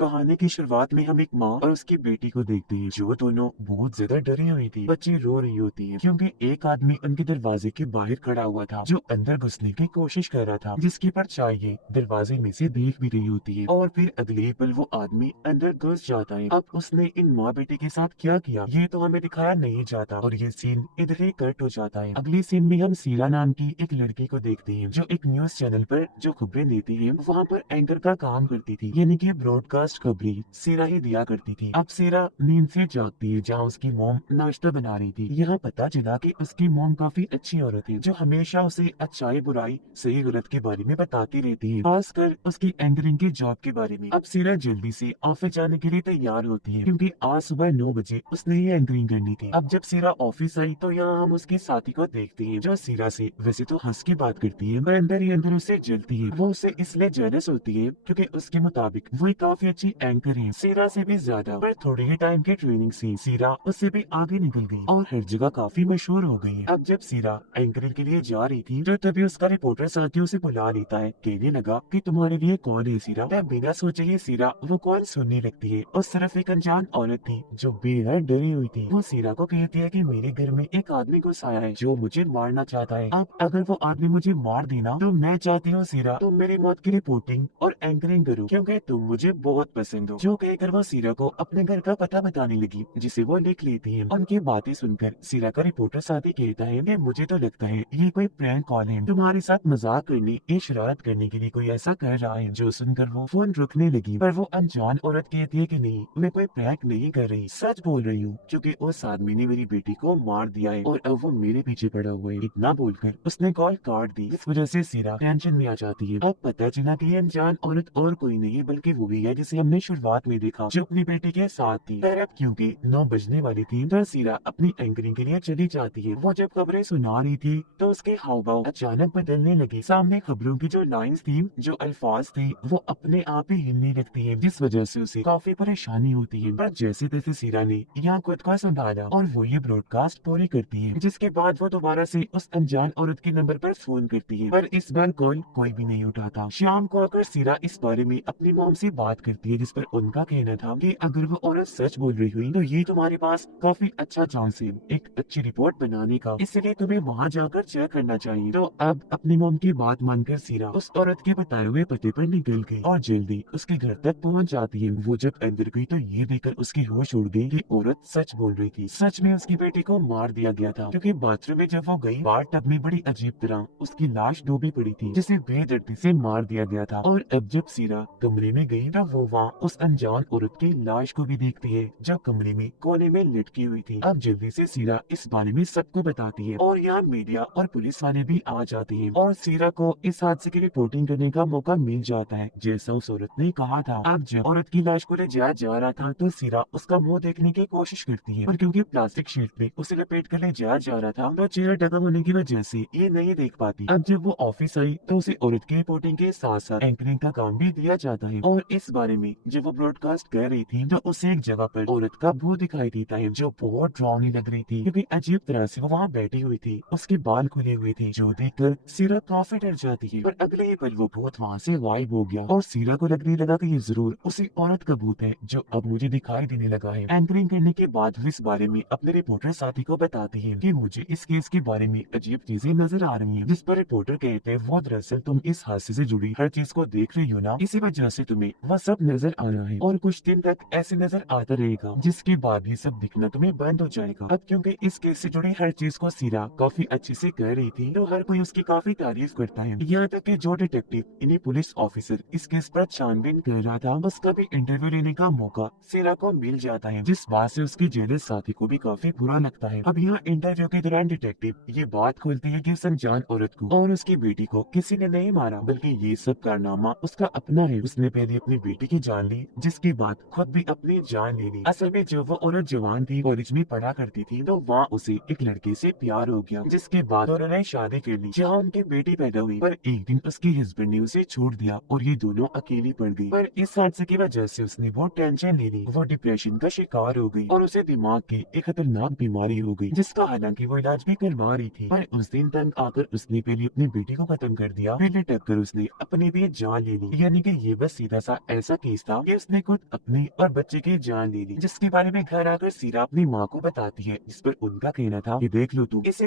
कहानी की शुरुआत में हम एक माँ और उसकी बेटी को देखते हैं जो दोनों बहुत ज्यादा डरी हुई थी। बच्ची रो रही होती है क्योंकि एक आदमी उनके दरवाजे के बाहर खड़ा हुआ था जो अंदर घुसने की कोशिश कर रहा था, जिसकी परछाई ये दरवाजे में से देख भी रही होती है। और फिर अगले ही पल वो आदमी अंदर घुस जाता है। अब उसने इन माँ बेटी के साथ क्या किया ये तो हमें दिखाया नहीं जाता और ये सीन इधर ही कट हो जाता है। अगले सीन में हम सीला नाम की एक लड़की को देखते हैं जो एक न्यूज चैनल पर जो खबरें देती है वहाँ पर एंकर का काम करती थी, यानी कि ब्रॉडकास्ट खबरें सीरा ही दिया करती थी। अब सीरा नींद से जागती है जहाँ उसकी मोम नाश्ता बना रही थी। यहाँ पता चला कि उसकी मोम काफी अच्छी औरत है जो हमेशा उसे अच्छाई बुराई सही गलत के बारे में बताती रहती है, खासकर उसकी एंकरिंग के जॉब के बारे में। अब सीरा जल्दी से ऑफिस जाने के लिए तैयार होती है क्योंकि आज सुबह 9 बजे उसने ही एंकरिंग करनी थी। अब जब सीरा ऑफिस आई तो यहाँ हम उसके साथी को देखते हैं जो सीरा से वैसे तो हंस के बात करती है पर अंदर ही अंदर उसे जलती है। वो उसे इसलिए जेलस होती है क्योंकि उसके मुताबिक वो काफी अच्छी एंकर है, सीरा से भी ज्यादा। पर थोड़े ही टाइम की ट्रेनिंग से सीरा उससे भी आगे निकल गई और हर जगह काफी मशहूर हो गई है। अब जब सीरा एंकरिंग के लिए जा रही थी तो तभी उसका रिपोर्टर साथी उसे बुला लेता है। कहने लगा कि तुम्हारे लिए कौन है सीरा। तब बिना सोचे ही सीरा वो कॉल सुनने लगती है और सिर्फ एक अनजान औरत थी जो बेहद डरी हुई थी। वो सीरा को कहती है कि मेरे घर में एक आदमी घुस आया है जो मुझे मारना चाहता है। अब अगर वो आदमी मुझे मार देना तो मैं चाहती हूँ सीरा तुम मेरी मौत की रिपोर्टिंग और एंकरिंग करो क्योंकि तुम मुझे बहुत पसंद हो। जो कहकर वो सीरा को अपने घर का पता बताने लगी जिसे वो लिख लेती है। उनकी बातें सुनकर सीरा का रिपोर्टर साथी कहता है कि मुझे तो लगता है ये कोई प्रैंक कॉल है, तुम्हारे साथ मजाक करने या शरारत करने के लिए कोई ऐसा कर रहा है। जो सुनकर वो फोन रखने लगी पर वो अनजान औरत कहती है कि नहीं मैं कोई प्रैंक नहीं कर रही, सच बोल रही हूँ क्योंकि उस आदमी ने मेरी बेटी को मार दिया है और अब वो मेरे पीछे पड़ा हुआ है। इतना बोलकर उसने कॉल काट दी। इस वजह से सीरा टेंशन में आ जाती है। अब पता चला कि ये अनजान औरत और कोई नहीं बल्कि वो भी है जिसे हमने शुरुआत में देखा जो अपनी बेटी के साथ थी। पर अब क्योंकि 9 बजने वाली थी तो सीरा अपनी एंकरिंग के लिए चली जाती है। वो जब खबरें सुना रही थी तो उसके हाव भाव अचानक बदलने लगे। सामने खबरों की जो लाइंस थी जो अल्फाज थे वो अपने आप ही हिलने लगती है जिस वजह से उसे काफी परेशानी होती है। पर जैसे तैसे सीरा ने यहाँ खुद को संभाला और वो ये ब्रॉडकास्ट पूरी करती है, जिसके बाद वो दोबारा से उस अनजान औरत के नंबर पर फोन करती है पर इस बार कॉल कोई भी नहीं उठाता। शाम को आकर सीरा इस बारे में अपनी मॉम से बात करती है जिस पर उनका कहना था कि अगर वो औरत सच बोल रही हुई तो ये तुम्हारे पास काफी अच्छा चांस है एक अच्छी रिपोर्ट बनाने का, इसलिए तुम्हें वहाँ जाकर चेक करना चाहिए। तो अब अपनी मॉम की बात मानकर सीरा उस औरत के बताए हुए पते पर निकल गई और जल्दी उसके घर तक पहुँच जाती है। वो जब अंदर गई तो ये देखकर उसकी होश उड़ गई कि औरत सच बोल रही थी, सच में उसकी बेटी को मार दिया गया था क्योंकि बाथरूम में जब वो गई बाथ टब में बड़ी अजीब तरह उसकी लाश डूबी पड़ी थी जिसे बेदर्दी से मार दिया गया था। और अब जब सीरा कमरे में गई तो वो वहाँ उस अनजान औरत की लाश को भी देखती है जो कमरे में कोने में लटकी हुई थी। अब जल्दी से सीरा इस बारे में सबको बताती है और यहाँ मीडिया और पुलिस वाले भी आ जाते हैं और सीरा को इस हादसे की रिपोर्टिंग करने का मौका मिल जाता है जैसा उस औरत ने कहा था। अब जब औरत की लाश को ले जाया जा रहा था तो सीरा उसका मुंह देखने की कोशिश करती है पर क्योंकि प्लास्टिक शीट में उसे लपेट कर ले जाया जा रहा था तो चेहरा ढका होने की वजह से ये नहीं देख पाती। अब जब वो ऑफिस आई तो उसे औरत की रिपोर्टिंग के साथ साथ एंकरिंग का काम भी दिया जाता है और इस बारे में जब वो ब्रॉडकास्ट कर रही थी तो उसे एक जगह पर औरत का मुंह दिखाई देता है जो बहुत डरावनी लग रही थी क्योंकि अजीब तरह से वो वहाँ बैठी हुई थी, उसके बाल खुले हुए थे जो देखकर सीरा काफी डर जाती है। पर अगले ही पल वो भूत वहाँ से गायब हो गया और सीरा को लगने लगा कि ये जरूर उसी औरत का भूत है जो अब मुझे दिखाई देने लगा है। एंकरिंग करने के बाद वो इस बारे में अपने रिपोर्टर साथी को बताती है कि मुझे इस केस के बारे में अजीब चीजें नजर आ रही हैं, जिस पर रिपोर्टर कहते हैं वो दरअसल तुम इस हादसे से जुड़ी हर चीज को देख रही हो ना, इसी वजह से तुम्हें वह सब नजर आ रहा है और कुछ दिन तक ऐसे नजर आता रहेगा जिसके बाद ये सब दिखना तुम्हें बंद हो जाएगा। अब क्योंकि इस केस से जुड़ी हर चीज को सीरा काफी अच्छे से कर रही थी तो हर कोई उसकी काफी तारीफ करता है। यहाँ तक कि जो डिटेक्टिव इन्हें पुलिस ऑफिसर इस केस पर छानबीन कर रहा था उसका भी इंटरव्यू लेने का मौका सीरा को मिल जाता है, जिस बात से उसके जेलस साथी को भी काफी बुरा लगता है। अब यहाँ इंटरव्यू के दौरान डिटेक्टिव ये बात खोलते हैं कि उस अनजान औरत को और उसकी बेटी को किसी ने नहीं मारा बल्कि ये सब कारनामा उसका अपना है। उसने पहले अपनी बेटी की जान ली जिसके बाद खुद भी अपनी जान ले ली। असल में जब वो औरत जवान थी कॉलेज में पढ़ा करती थी तो वहाँ उसे एक लड़के से प्यार हो गया जिसके बाद उन्होंने शादी कर ली जहाँ उनकी बेटी पैदा हुई। पर एक दिन उसके हस्बैंड ने उसे छोड़ दिया और ये दोनों अकेली पड़ गई। पर इस हादसे की वजह से उसने बहुत टेंशन ले ली, वो डिप्रेशन का शिकार हो गई और उसे दिमाग की एक खतरनाक बीमारी हो गई जिसका हालांकि वो इलाज भी करवा रही थी। पर उस दिन तक आकर उसने पहले अपनी बेटी को खत्म कर दिया फिर लटक कर उसने अपनी भी जान ले ली। यानी कि ये बस सीधा सा ऐसा केस था कि उसने खुद अपनी और बच्चे की जान ले ली, जिसके बारे में घर आकर सीरा अपनी माँ को बताती है, जिस पर उनका कहना था कि देख लो तुम, इसी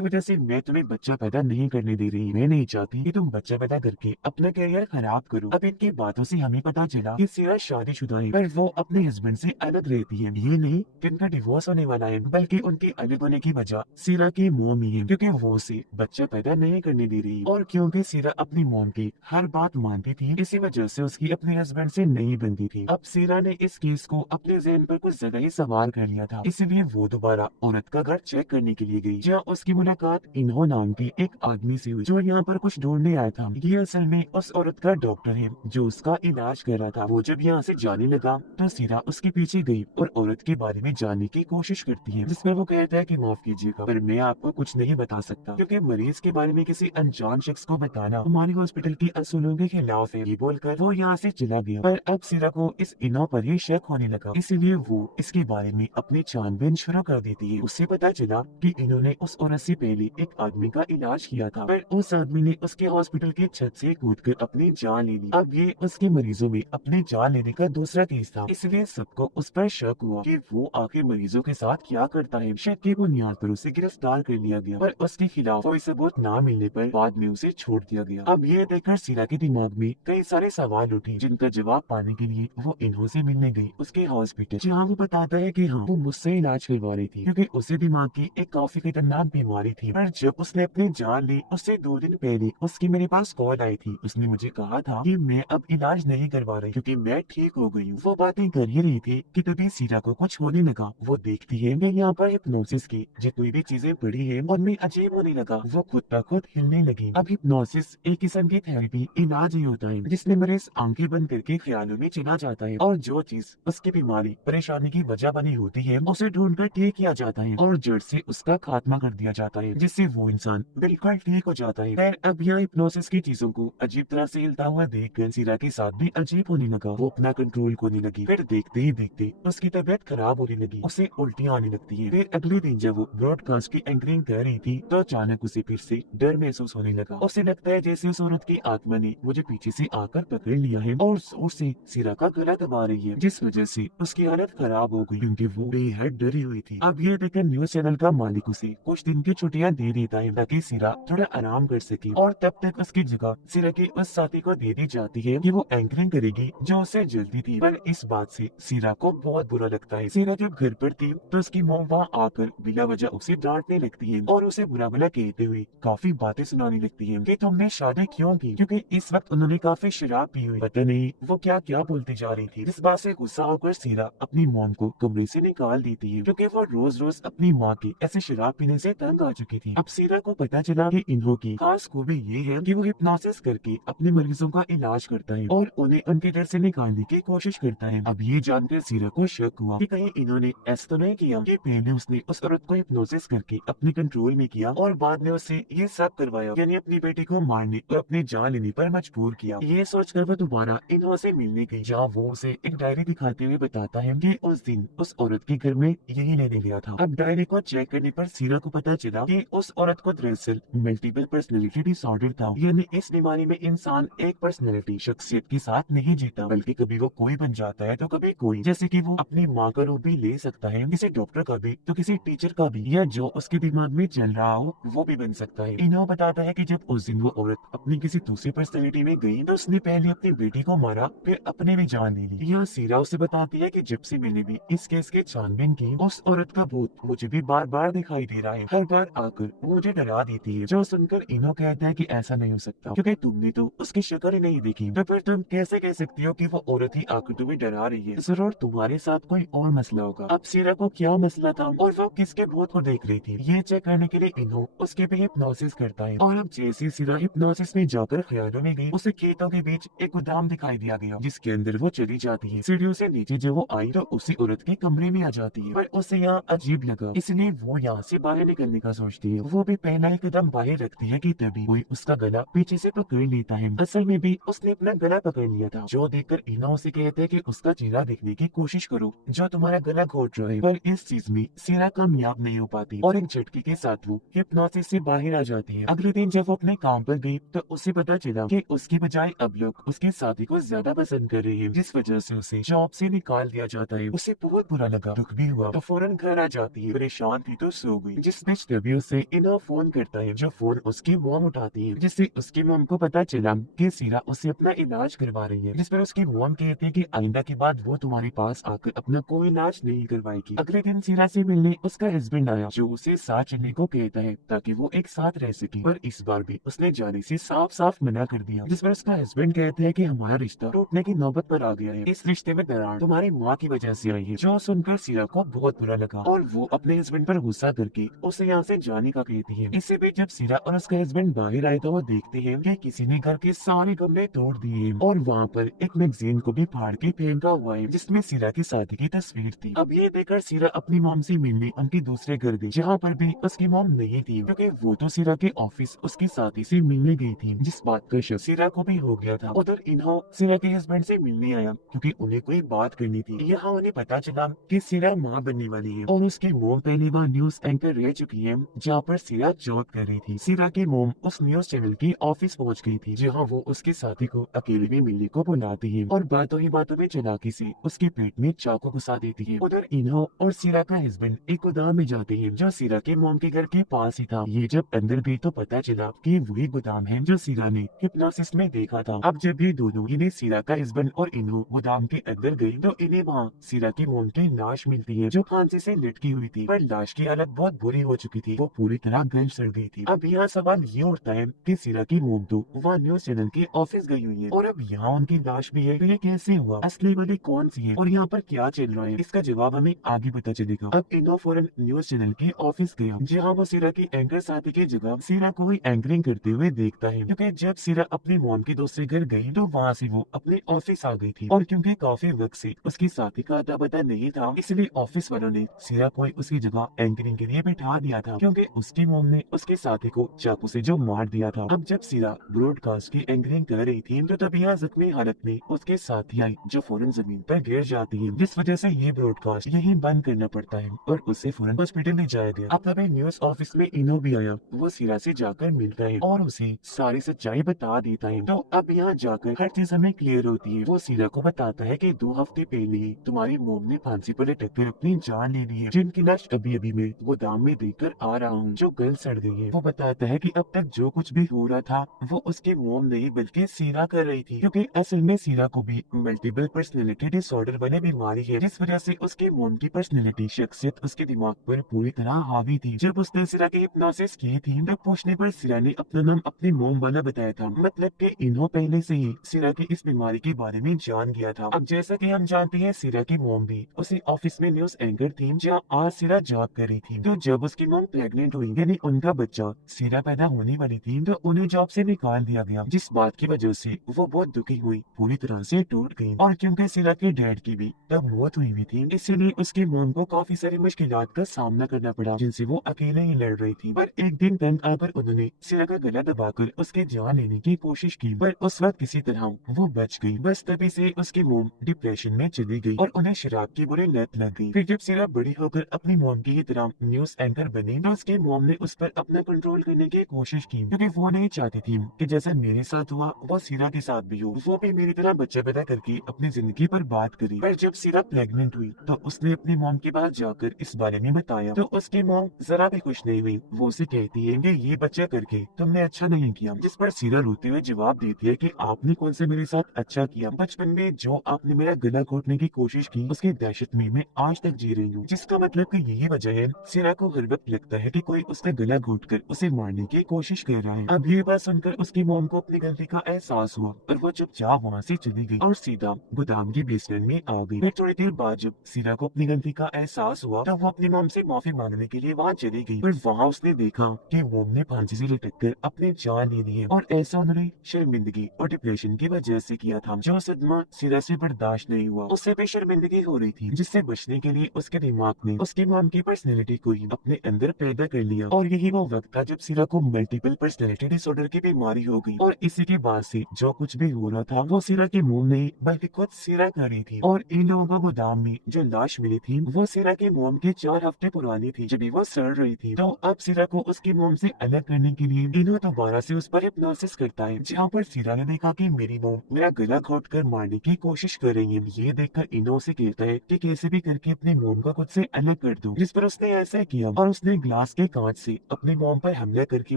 वजह से मैं तुम्हें बच्चा पैदा नहीं करने दे रही। मैं नहीं चाहती कि तुम बच्चा पैदा करके अपना करियर खराब करो। अब इनकी बातों से हमें पता चला कि सीरा शादीशुदा है, पर वो अपने हस्बैंड से अलग रहती है। ये नहीं कि उनका डिवोर्स होने वाला है, बल्कि उनके अलग होने की वजह सीरा की मोम ही है, क्योंकि वो उसे बच्चा पैदा नहीं करने दे रही। और क्योंकि सीरा अपनी मोम की हर बात मानती थी, इसी वजह से उसकी अपने हस्बैंड से नहीं बनती थी। अब सीरा ने इस केस को अपने ज़हन पर कुछ ज्यादा ही सवार कर लिया था, इसलिए वो दोबारा औरत का घर चेक करने के लिए गई, जहाँ उसकी मुलाकात इन्हो नाम के एक आदमी से हुई, जो यहाँ पर कुछ ढूंढने आया था। ये असल में उस औरत का डॉक्टर है जो उसका इलाज कर रहा था। वो जब यहाँ से जाने लगा तो सीरा उसके पीछे गई और औरत के बारे में जानने की कोशिश करती है, जिसमें वो कहता है कि माफ कीजिएगा, पर मैं आपको कुछ नहीं बता सकता, क्योंकि मरीज के बारे में किसी अनजान शख्स को बताना हमारे हॉस्पिटल के असूलों के खिलाफ है। ये बोलकर वो यहाँ से चला गया। पर अब सीरा को इस इनो पर ही शक होने लगा, इसीलिए वो इसके बारे में अपनी छानबीन शुरू कर देती है। उससे पता चला कि इन्होंने उस औरत से पहले एक आदमी का इलाज किया था, पर उस आदमी ने उसके हॉस्पिटल की छत से कूदकर अपनी जान ले ली। अब ये उसके मरीजों में अपनी जान लेने का दूसरा केस था, इसलिए सबको उस पर शक हुआ कि वो आखिर मरीजों के साथ क्या करता है। शक की बुनियाद पर उसे गिरफ्तार कर लिया गया, पर उसके खिलाफ कोई सबूत न मिलने पर बाद में उसे छोड़ दिया गया। अब ये देखकर सीरा के दिमाग में कई सारे सवाल उठे, जिनका जवाब पाने के लिए वो इन्हों से मिलने गई उसके हॉस्पिटल, जहाँ वो बताता है कि हाँ, वो मुझसे इलाज करवा रही थी, क्योंकि उसे दिमाग की एक काफी खतरनाक बीमारी थी। पर जब उसने अपनी जान ली, उससे 2 दिन पहले उसकी मेरे पास कॉल आई थी। उसने मुझे कहा था कि मैं अब इलाज नहीं करवा रही, क्योंकि मैं ठीक हो गई हूँ। वो बातें कर ही रही थी कि तभी सीरा को कुछ होने लगा। वो देखती है कि यहाँ पर हिप्नोसिस की जितनी भी चीजें पड़ी है उनमें अजीब होने लगा। वो खुद ब खुद हिलने लगी। अब हिप्नोसिस एक किस्म की थेरेपी इलाज ही होता है, जिसमें मरीज आंखें बंद करके ख्यालों में चला जाता है, और जो चीज उसकी बीमारी परेशानी की वजह बनी होती है उसे ढूंढकर ठीक किया जाता है और जड़ से उसका खात्मा कर दिया जाता है, जिससे वो इंसान बिल्कुल ठीक हो जाता है। खैर, अब यहाँ हिप्नोसिस की चीजों को अजीब तरह से हिलता हुआ देखकर सीरा के साथ भी अजीब होने लगा। वो अपना कंट्रोल खोने लगी। फिर देखते ही देखते उसकी तबीयत खराब होने लगी, उसे उल्टियाँ आने लगती है। फिर अगले दिन जब वो ब्रॉडकास्ट की एंकरिंग कर रही थी तो अचानक उसे फिर से डर महसूस होने लगा। उसे लगता है जैसे उस औरत की आत्मा ने मुझे पीछे से आकर पकड़ लिया है और जोर से सीरा का गला दबा रही है, जिस वजह से उसकी हालत खराब हो गई, क्योंकि वो बेहद डरी हुई थी। अब ये देखकर न्यूज चैनल का मालिक उसे कुछ दिन की छुट्टियां दे देता है, ताकि सीरा थोड़ा आराम कर सके, और तब तक उसकी जगह सीरा के उस साथी को दे दी जाती है कि वो एंकरिंग करेगी जो उसे जल्दी थी। पर इस बात से सीरा को बहुत बुरा लगता है। सीरा जब घर पर थी तो उसकी मॉम वहाँ आकर बिना वजह उसे डांटने लगती है और उसे बुरा भला कहते हुए काफी बातें सुनाने लगती है कि तुमने शादी क्यों की, क्योंकि इस वक्त उन्होंने काफी शराब पी हुई। पता नहीं वो क्या क्या बोलती जा रही थी। इस बात से गुस्सा होकर सीरा अपनी मॉम को कमरे से निकाल देती है, क्योंकि वो रोज रोज अपनी माँ के ऐसे शराब पीने से तंग आ चुकी थी। अब सीरा को पता चला कि इन्हों की खास खूबी ये है कि वो हिप्नोसिस करके अपने मरीजों का इलाज करता है और उन्हें उनके डर से निकालने की कोशिश करता है। अब ये जानकर सीरा को शक हुआ कि कहीं इन्होंने ऐसा तो नहीं किया कि पहले उसने उस औरत को हिप्नोसिस करके अपने कंट्रोल में किया और बाद में उससे ये सब करवाया, यानी अपनी बेटी को मारने और अपनी जान लेने पर मजबूर किया। ये सोचकर वो दोबारा इन्हों से मिलने गई, जहाँ वो उसे एक डायरी दिखाते हुए बताता है कि उस दिन उस औरत के घर में यही लेने गया था। अब डायरी को चेक करने पर सीरा को पता चला कि उस औरत को दरअसल मल्टीपल पर्सनैलिटी डिसऑर्डर था, यानी इस बीमारी में इंसान एक पर्सनैलिटी शख्सियत के साथ नहीं जीता, बल्कि कभी वो कोई बन जाता है तो कभी कोई, जैसे कि वो अपनी माँ का रूप भी ले सकता है, किसी डॉक्टर का भी तो किसी टीचर का भी, या जो उसके दिमाग में चल रहा हो वो भी बन सकता है। इन्हों बताता है कि जब उस दिन वो औरत अपनी किसी दूसरी पर्सनैलिटी में गई तो उसने पहले अपनी बेटी को मारा, फिर अपने भी जान ले ली। यहाँ सीरा उसे बताती है कि जब से मैंने भी इस केस के छानबीन की, उस औरत का भूत मुझे भी बार बार दिखाई दे रहा है, हर बार आकर मुझे डरा देती है। जो सुनकर इन्हों कहता है कि ऐसा नहीं हो सकता, क्योंकि तुमने तो उसकी शक्ल ही नहीं देखी, तो फिर तुम कैसे कह सकती हो कि वो औरत ही आकर तुम्हें डरा रही है? जरूर तुम्हारे साथ कोई और मसला होगा। अब सीरा को क्या मसला था और वो किसके भूत को देख रही थी, ये चेक करने के लिए इन्हों उसके भी हिप्नोसिस करता है। और अब जैसे सीरा हिप्नोसिस में जाकर ख्यालों में गई, उसे खेतों के बीच एक गोदाम दिखाई दिया गया, जिसके अंदर वो चली जाती है। सीढ़ियों से नीचे जब वो आई तो उसी औरत के कमरे में आ जाती है, पर उसे यहाँ अजीब लगा, इसलिए वो यहाँ से बाहर निकलने का सोचती है। वो भी पहला एक कदम बाहर रखती है कि तभी कोई उसका गला पीछे से पकड़ लेता है। असल में भी उसने अपना गला पकड़ लिया था, जो देखकर इना उसे कहते हैं कि उसका चेहरा देखने की कोशिश करो जो तुम्हारा गला घोट रहा है। पर इस चीज में सीरा कामयाब नहीं हो पाती और एक झटके के साथ वो हिप्नोसिस से बाहर आ जाती है। अगले दिन जब वो अपने काम पर गई तो उसे पता चला कि उसके बजाय अब लोग उसके साथी को ज्यादा ज्यादा पसंद कर रही है, जिस वजह से उसे जॉब से निकाल दिया जाता है। उसे बहुत बुरा लगा, दुख भी हुआ, तो फौरन घर आ जाती है। परेशान थी तो सो गई। जिस बीच तभी उसे इन्हो फोन करता है, जो फोन उसकी मॉम उठाती है, जिससे उसकी मॉम को पता चला कि सीरा उसे अपना इलाज करवा रही है। जिस पर उसकी मॉम कहती है कि आइंदा के बाद वो तुम्हारे पास आकर अपना कोई इलाज नहीं करवाएगी। अगले दिन सीरा से मिलने उसका हस्बैंड आया, जो उसे साथ चलने को कहता है ताकि वो एक साथ रह सके, पर इस बार भी उसने जाने से साफ साफ मना कर दिया। जिस पर उसका हस्बैंड कहता है कि हमारा रिश्ता टूटने की नौबत पर आ गया है, इस रिश्ते में दरार तुम्हारी माँ की वजह से आई है। जो सुनकर सीरा को बहुत बुरा लगा और वो अपने हस्बैंड पर गुस्सा करके उसे यहाँ से जाने का कहती है। इससे भी जब सीरा और उसका हस्बैंड बाहर आए तो वो देखते हैं कि किसी ने घर के सारे कमरे तोड़ दिए हैं और वहाँ पर एक मैगजीन को भी फाड़ के फेंका हुआ है, जिसमें सीरा की शादी की तस्वीर थी। अब ये देखकर सीरा अपनी मॉम से मिलने उनके दूसरे घर गई, जहाँ पर भी उसकी मॉम नहीं थी, क्योंकि वो तो सीरा के ऑफिस उसकी साथी से मिलने गई थी, जिस बात का शक सीरा को भी हो गया था। उधर इन्हो सीरा के हस्बैंड से मिलने आया, क्योंकि उन्हें कोई बात करनी थी। यहाँ उन्हें पता चला कि सीरा माँ बनने वाली है और उसकी मोम पहली बार न्यूज एंकर रह चुकी है, जहाँ पर सीरा जॉब कर रही थी। सीरा की मोम उस न्यूज चैनल की ऑफिस पहुँच गई थी, जहाँ वो उसके साथी को अकेले में मिलने को बुलाती है और बातों ही बातों में चालाकी से उसके पेट में चाकू घुसा देती है। उधर इन्हो और सीरा का हस्बैंड एक गोदाम में जाते हैं, जो सीरा के मोम के घर के पास ही था। ये जब अंदर गई तो पता चला कि वही गोदाम है जो सीरा ने हिप्नोसिस में देखा था। अब जब ये दोनों इन्हें सीरा का हस्बैंड और इन्हो गोदाम के अंदर गई तो इन्हें वहाँ सीरा की मोम की लाश मिलती है, जो फांसी से लटकी हुई थी, पर लाश की हालत बहुत बुरी हो चुकी थी, वो पूरी तरह गल सड़ गई थी। अब यहाँ सवाल ये उठता है कि सीरा की मोम तो वहाँ न्यूज चैनल के ऑफिस गई हुई है और अब यहाँ उनकी लाश भी है, तो ये कैसे हुआ? असली वाली कौन सी है और यहाँ पर क्या चल रहा है? इसका जवाब हमें आगे पता चलेगा। अब इन्हो फौरन न्यूज चैनल के ऑफिस गया, जहाँ वो सीरा की एंकर साथी की जगह सीरा को ही एंकरिंग करते हुए देखता है, क्योंकि जब सीरा अपनी मॉम के दूसरे घर गई तो वहाँ से वो अपने ऑफिस आ गई थी, और क्योंकि काफी वक्त से उसकी साथी का अता पता नहीं था, इसलिए ऑफिस वालों ने सीरा को उसकी जगह एंकरिंग के लिए बैठा दिया था, क्योंकि उसकी मॉम ने उसके साथी को चाकू से जो मार दिया था। अब जब सीरा ब्रॉडकास्ट की एंकरिंग कर रही थी तो तभी यहाँ जख्मी हालत में उसके साथी आई, जो फौरन जमीन पर गिर जाती है, जिस वजह से ये ब्रॉडकास्ट यहीं बंद करना पड़ता है और उसे फौरन हॉस्पिटल ले जाया गया। अब तभी न्यूज ऑफिस में इन्हो भी आया, वो सीरा से जाकर मिलता है और उसे सारी सच्चाई बता देता है। तो अब यहाँ जाकर हर चीज हमें क्लियर होती है। वो सीरा को बताता है कि 2 हफ्ते पहले ही तुम्हारी मोम ने फांसी पर लटक कर अपनी जान ले ली है, जिनकी लाश अभी अभी मैं गोदाम में देखकर आ रहा हूँ, जो गल सड़ गई है। वो बताता है कि अब तक जो कुछ भी हो रहा था वो उसकी मोम नहीं बल्कि सीरा कर रही थी, क्योंकि असल में सीरा को भी मल्टीपल पर्सनैलिटी डिसऑर्डर वाली बीमारी है, जिस वजह से उसकी मोम की पर्सनैलिटी शख्सियत उसके दिमाग पर पूरी तरह हावी थी। जब उसने सीरा की हिप्नोसिस की थी तब पूछने पर सीरा ने अपना नाम अपनी मोम वाला बताया था, मतलब कि इन्हों पहले से ही सीरा की इस बीमारी के बारे में जान गया था। अब जैसा कि हम जानते हैं सीरा की मोम भी उसी ऑफिस में न्यूज एंकर थी जहाँ आज सीरा जॉब कर रही थी। तो जब उसकी मोम प्रेग्नेंट हुई, यानी उनका बच्चा सीरा पैदा होने वाली थी, तो उन्हें जॉब से निकाल दिया गया, जिस बात की वजह से वो बहुत दुखी हुई, पूरी तरह से टूट गई। और क्योंकि सीरा के डैड की भी तब मौत हुई हुई थी, इसीलिए उसकी मोम को काफी सारी मुश्किलात का सामना करना पड़ा, जिनसे वो अकेले ही लड़ रही थी। पर एक दिन तंग आकर उन्होंने सीरा का गला दबाकर उसके जान लेने की कोशिश की, पर उस वक्त किसी तरह वो बच गई। बस तभी से उसकी मोम डिप्रेशन में चली गई और उन्हें शराब की बुरी लत लग गई। फिर जब सीरा बड़ी होकर अपनी मोम की ही तरह न्यूज एंकर बनी तो उसकी मोम ने उस पर अपना कंट्रोल करने की कोशिश की, क्योंकि वो नहीं चाहती थी कि जैसा मेरे साथ हुआ वो सीरा के साथ भी हो, वो भी मेरी तरह बच्चा पैदा करके अपनी जिंदगी पर बात करी। पर जब सीरा प्रेग्नेंट हुई तो उसने अपनी मोम के पास जाकर इस बारे में बताया, तो उसकी मोम जरा भी खुश नहीं हुई। वो उसे कहती है कि ये बच्चा करके तुमने अच्छा नहीं किया, जिस पर सीरा रोते हुए जवाब देती है कि आपने कौन से मेरे साथ अच्छा किया, बचपन में जो आपने मेरा गला घोटने की कोशिश की उसकी दहशत में मैं आज तक जी रही हूँ। जिसका मतलब कि यही वजह है सीरा को हर वक्त लगता है कि कोई उसका गला घोट कर उसे मारने की कोशिश कर रहा है। अब ये बात सुनकर उसकी मोम को अपनी गलती का एहसास हुआ और वो चुपचाप वहाँ से चली गई और सीधा गोदाम की बेसमेंट में आ गई। फिर थोड़ी देर बाद जब सीरा को अपनी गलती का एहसास हुआ तब वो अपनी मोम से माफी मांगने के लिए वहाँ चली गई, पर वहाँ उसने देखा कि मोम ने फांसी से लटक कर अपनी जान ले ली है और ऐसा उन्होंने शर्मिंदगी और डिप्रेशन की वजह से किया था। जो सदमा सीरा से बर्दाश्त नहीं हुआ, उससे भी शर्मिंदगी हो रही थी, जिससे बचने के लिए उसके दिमाग ने उसकी मोम की पर्सनैलिटी को ही अपने अंदर पैदा कर लिया। और यही वो वक्त था जब सीरा को मल्टीपल पर्सनैलिटी डिसऑर्डर की बीमारी हो गई और इसी के बाद से जो कुछ भी हो रहा था वो सीरा के मुंह नहीं बल्कि खुद सीरा कर रही थी। और इन लोगों को गोदाम में जो लाश मिली थी वो सीरा के मोम के 4 हफ्ते पुरानी थी, जब वो सड़ रही थी। तो अब सीरा को उसके मोम से अलग करने के लिए इन्हों दोबारा से उस पर हिप्नोसिस करता है, जहाँ पर सीरा ने देखा कि मेरी मोम मेरा गला घोट कर मारने की कोशिश कर रही है। ये देखकर इनो से कहता है कि कैसे भी करके अपने मोम को खुद से अलग कर दूं, जिस पर उसने ऐसा किया और उसने ग्लास के कांच से अपने मोम पर हमला करके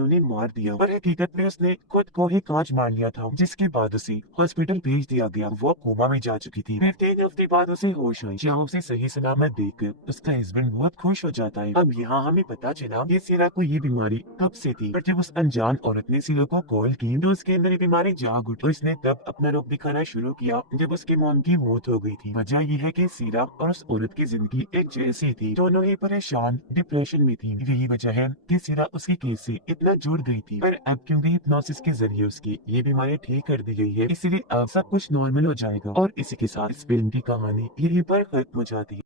उन्हें मार दिया। पर हकीकत में उसने खुद को ही कांच मार लिया था, जिसके बाद उसे हॉस्पिटल भेज दिया गया। वो कोमा में जा चुकी थी। फिर 3 हफ्ते बाद उसे होश आई, जहाँ उसे सही सलामत देखकर उसका हस्बैंड बहुत खुश हो जाता है। अब यहाँ हमें पता चला कि सीरा को ये बीमारी कब से थी, पर जब उस अनजान औरत ने सीरा को कॉल की तो उसके अंदर ये बीमारी जाग उठी। उसने तब अपना रूप दिखाना शुरू किया जब उसके मॉम की मौत हो गई थी। वजह यह है कि सीरा और उस औरत की जिंदगी एक जैसी थी, दोनों ही परेशान डिप्रेशन में थी। यही वजह है कि सीरा उसके केस से इतना जुड़ गई थी। पर अब क्योंकि हिप्नोसिस के जरिए उसकी ये बीमारी ठीक कर दी गई है, इसलिए अब सब कुछ नॉर्मल हो जाएगा। और इसी के साथ इस फिल्म की कहानी यहीं पर खत्म हो जाती है।